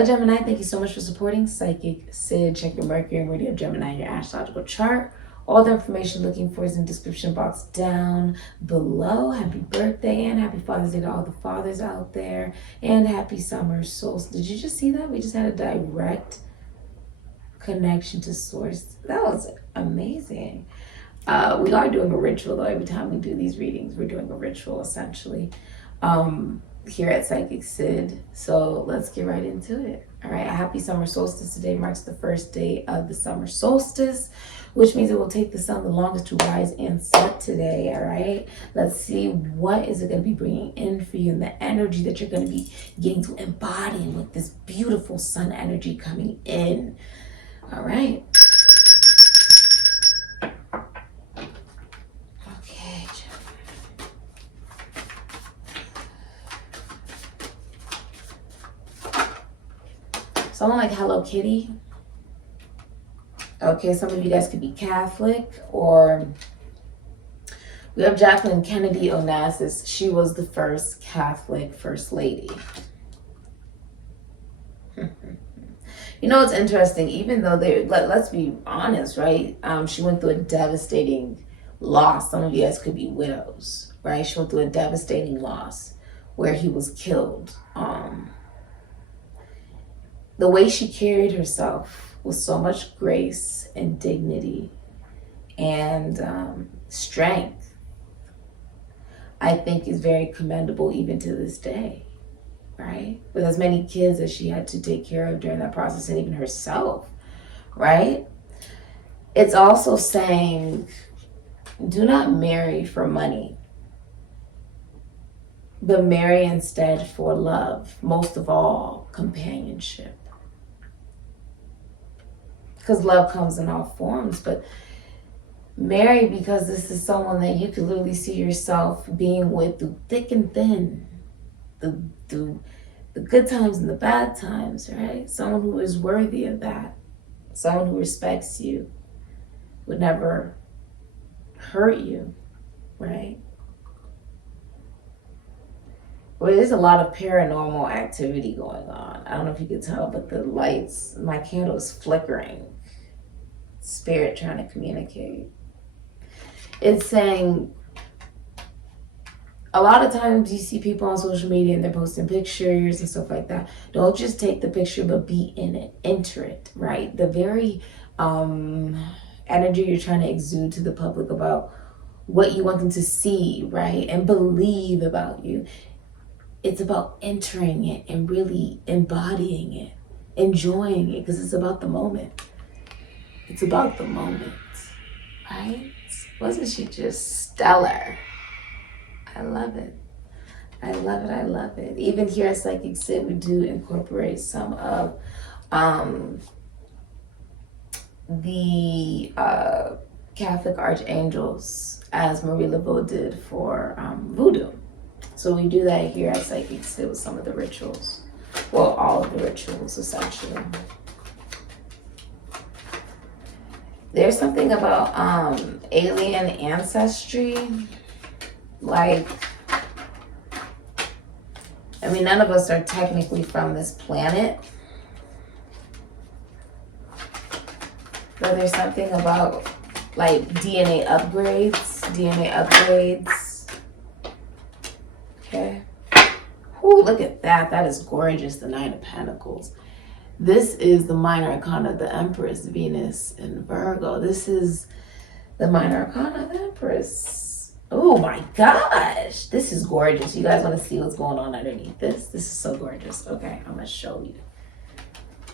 Hello, Gemini. Thank you so much for supporting SIKIKSYD. Check your Mercury and Meridian of Gemini in your astrological chart. All the information looking for is in the description box down below. Happy birthday and happy Father's Day to all the fathers out there. And happy summer solstice. Did you just see that? We just had a direct connection to source. That was amazing. We are doing a ritual though. Every time we do these readings, we're doing a ritual essentially. Here at SIKIKSYD. So let's get right into it. All right, a happy summer solstice. Today marks the first day of the summer solstice, which means it will take the sun the longest to rise and set today. All right, let's see what is it going to be bringing in for you and the energy that you're going to be getting to embody with this beautiful sun energy coming in. All right. Someone like Hello Kitty. Okay, some of you guys could be Catholic, or we have Jacqueline Kennedy Onassis. She was the first Catholic First Lady. You know, it's interesting, even though let's be honest, right? She went through a devastating loss. Some of you guys could be widows, right? She went through a devastating loss where he was killed. The way she carried herself with so much grace and dignity and strength, I think is very commendable even to this day, right? With as many kids as she had to take care of during that process and even herself, right? It's also saying, do not marry for money, but marry instead for love, most of all, companionship. Because love comes in all forms, but marry because this is someone that you could literally see yourself being with through thick and thin, through the good times and the bad times, right? Someone who is worthy of that, someone who respects you, would never hurt you, right? Well, there's a lot of paranormal activity going on. I don't know if you can tell, but the lights, my candle is flickering. Spirit trying to communicate. It's saying, a lot of times you see people on social media and they're posting pictures and stuff like that. Don't just take the picture, but be in it, enter it, right? The very energy you're trying to exude to the public about what you want them to see, right? And believe about you. It's about entering it and really embodying it, enjoying it, because it's about the moment. It's about the moment, right? Wasn't she just stellar? I love it. I love it. I love it. Even here at SIKIKSYD, we do incorporate some of the Catholic Archangels, as Marie Laveau did for Voodoo. So we do that here at SIKIKSYD with some of the rituals. Well, all of the rituals, essentially. There's something about alien ancestry. Like, I mean, none of us are technically from this planet. But there's something about, like, DNA upgrades. Okay. Ooh, look at that. That is gorgeous. The Nine of Pentacles. This is the minor arcana of the Empress, Venus in Virgo. This is the minor arcana of the Empress. Oh my gosh. This is gorgeous. You guys want to see what's going on underneath this? This is so gorgeous. Okay, I'm going to show you.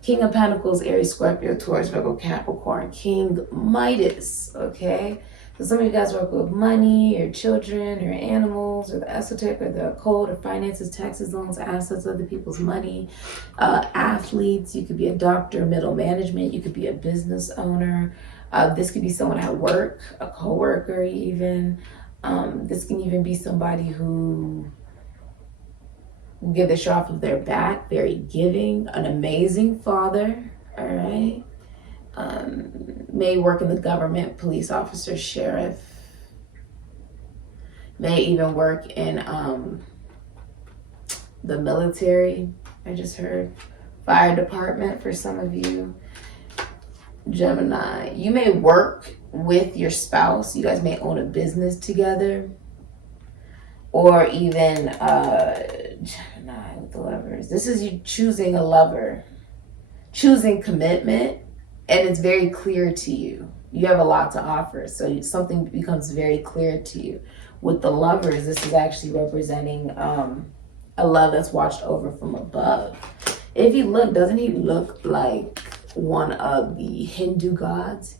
King of Pentacles, Aries, Scorpio, Taurus, Virgo, Capricorn, King Midas. Okay. So some of you guys work with money, your children, your animals, or the esoteric, or the occult, or finances, taxes, loans, assets, other people's money. Athletes, you could be a doctor, middle management, you could be a business owner. This could be someone at work, a co-worker even. This can even be somebody who will give the show off of their back, very giving, an amazing father, all right? May work in the government, police officer, sheriff. May even work in the military, I just heard. Fire department for some of you. Gemini, you may work with your spouse. You guys may own a business together. Or even Gemini with the lovers. This is you choosing a lover. Choosing commitment. And it's very clear to you. You have a lot to offer. So something becomes very clear to you. With the lovers, this is actually representing a love that's watched over from above. If you look, doesn't he look like one of the Hindu gods?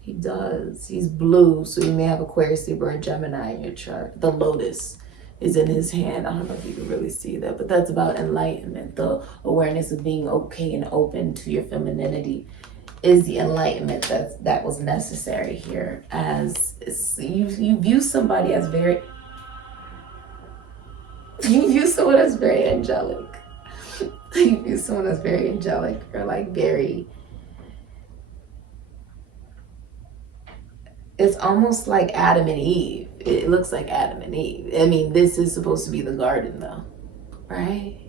He does. He's blue, so you may have Aquarius, Libra, or Gemini in your chart. The lotus is in his hand. I don't know if you can really see that, but that's about enlightenment. The awareness of being okay and open to your femininity is the enlightenment that was necessary here. As you view somebody as very, you view someone as very angelic. You view someone as very angelic, or like very, it's almost like Adam and Eve. It looks like Adam and Eve. I mean, this is supposed to be the garden though, right?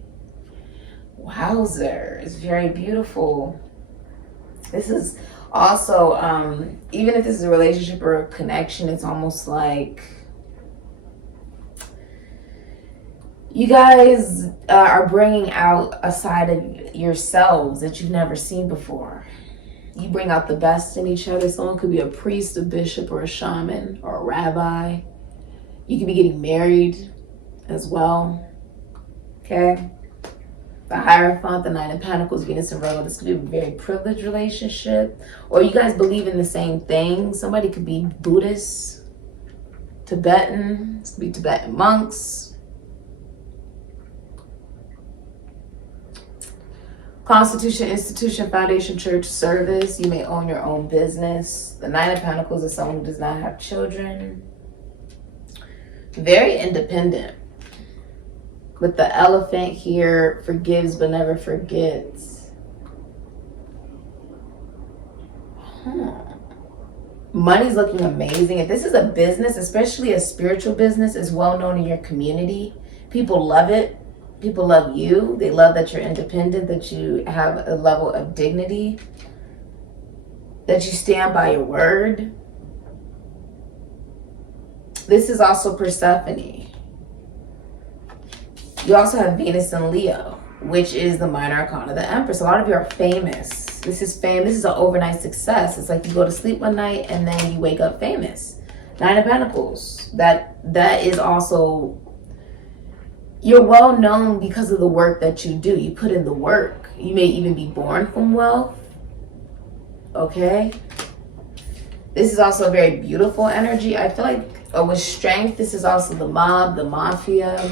Wowzer, it's very beautiful. This is also, even if this is a relationship or a connection, it's almost like you guys are bringing out a side of yourselves that you've never seen before. You bring out the best in each other. Someone could be a priest, a bishop, or a shaman, or a rabbi. You could be getting married as well. Okay? The Hierophant, the Nine of Pentacles, Venus and Virgo. This could be a very privileged relationship. Or you guys believe in the same thing. Somebody could be Buddhist, Tibetan. This could be Tibetan monks. Constitution, institution, foundation, church, service. You may own your own business. The Nine of Pentacles is someone who does not have children. Very independent. With the elephant here, forgives but never forgets. Money's looking amazing. If this is a business, especially a spiritual business, is well known in your community. People love it. People love you. They love that you're independent, that you have a level of dignity, that you stand by your word. This is also Persephone. You also have Venus and Leo, which is the minor arcana of the Empress. A lot of you are famous. This is fame. This is an overnight success. It's like you go to sleep one night and then you wake up famous. Nine of Pentacles. That is also, you're well known because of the work that you do. You put in the work. You may even be born from wealth. Okay? This is also a very beautiful energy. I feel like with strength, this is also the mob, the mafia.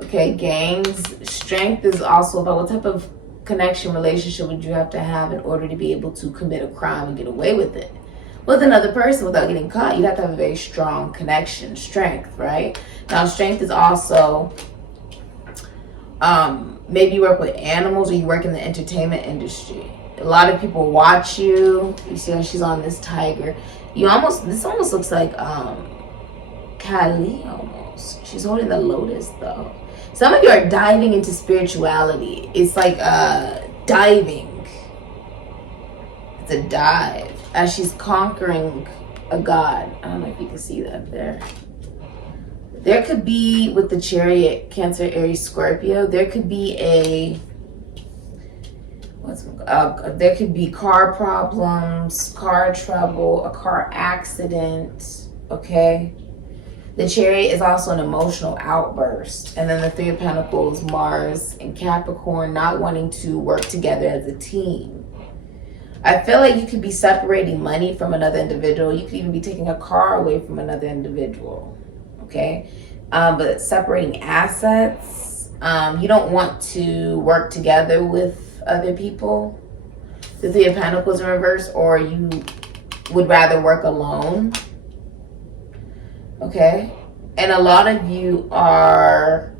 Okay, gangs. Strength is also about what type of connection, relationship would you have to have in order to be able to commit a crime and get away with it with another person without getting caught. You'd have to have a very strong connection, strength, right? Now, strength is also, maybe you work with animals or you work in the entertainment industry. A lot of people watch you. You see how she's on this tiger. This almost looks like Kali almost. She's holding the lotus though. Some of you are diving into spirituality. It's like diving. It's a dive. As she's conquering a god. I don't know if you can see that there. There could be, with the Chariot, Cancer, Aries, Scorpio, there could be there could be car problems, car trouble, a car accident, okay? The Chariot is also an emotional outburst. And then the Three of Pentacles, Mars and Capricorn, not wanting to work together as a team. I feel like you could be separating money from another individual. You could even be taking a car away from another individual, okay? But separating assets, you don't want to work together with other people. The Three of Pentacles in reverse, or you would rather work alone. Okay, and a lot of you are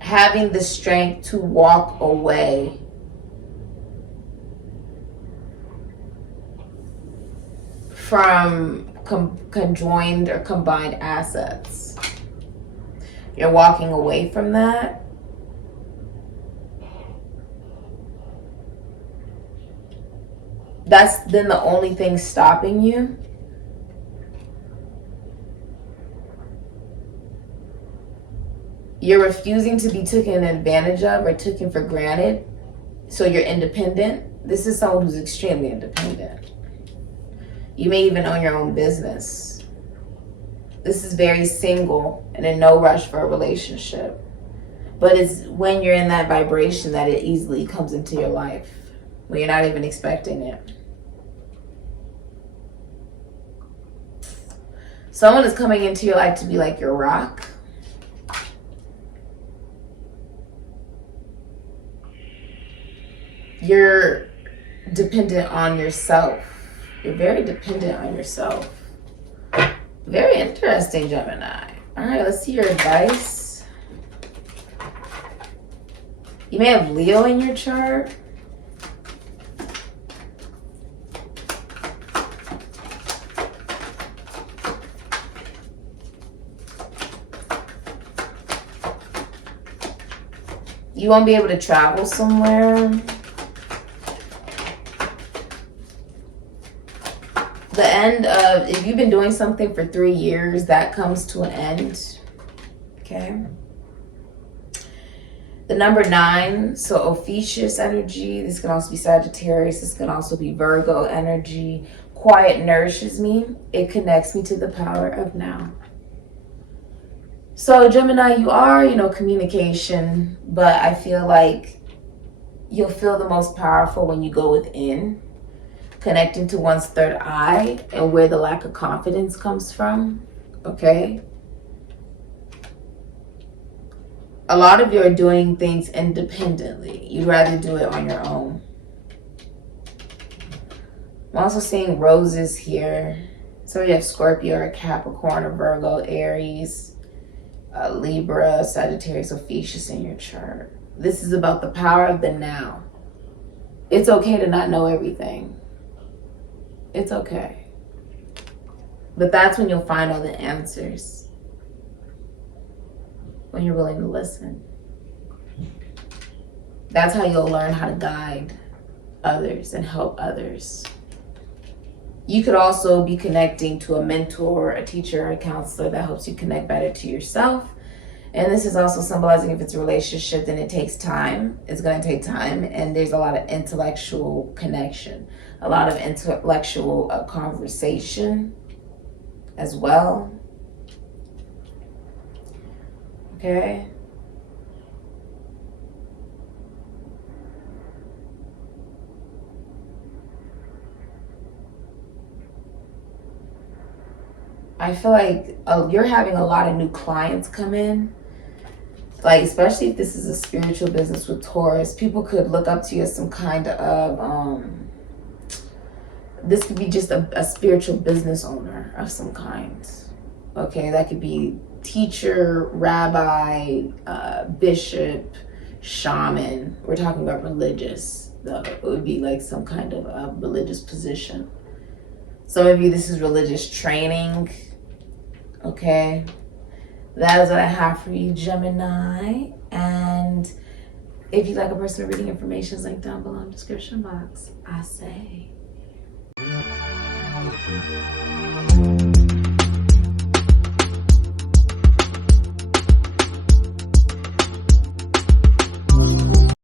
having the strength to walk away from conjoined or combined assets. You're walking away from that. that's then the only thing stopping you. You're refusing to be taken advantage of or taken for granted. So you're independent. This is someone who's extremely independent. You may even own your own business. This is very single and in no rush for a relationship. But it's when you're in that vibration that it easily comes into your life, when you're not even expecting it. Someone is coming into your life to be like your rock. You're dependent on yourself. You're very dependent on yourself. Very interesting, Gemini. All right, let's see your advice. You may have Leo in your chart. You won't be able to travel somewhere. The end of, if you've been doing something for 3 years, that comes to an end. Okay. The number 9, so officious energy. This can also be Sagittarius. This can also be Virgo energy. Quiet nourishes me. It connects me to the power of now. So Gemini, you are, communication, but I feel like you'll feel the most powerful when you go within, connecting to one's third eye and where the lack of confidence comes from, okay? A lot of you are doing things independently. You'd rather do it on your own. I'm also seeing roses here. So you have Scorpio or Capricorn or Virgo, Aries, Libra, Sagittarius, Ophiuchus in your chart. This is about the power of the now. It's okay to not know everything. It's okay. But that's when you'll find all the answers. When you're willing to listen. That's how you'll learn how to guide others and help others. You could also be connecting to a mentor, a teacher, or a counselor that helps you connect better to yourself. And this is also symbolizing if it's a relationship, then it takes time. It's going to take time. And there's a lot of intellectual connection, a lot of intellectual conversation as well. Okay. I feel like you're having a lot of new clients come in. Like, especially if this is a spiritual business with Taurus, people could look up to you as some kind of, this could be just a spiritual business owner of some kind. Okay, that could be teacher, rabbi, bishop, shaman. We're talking about religious, though. It would be like some kind of a religious position. Some of you, this is religious training. Okay, that is what I have for you, Gemini. And if you'd like a personal reading, information is linked down below in the description box. I say.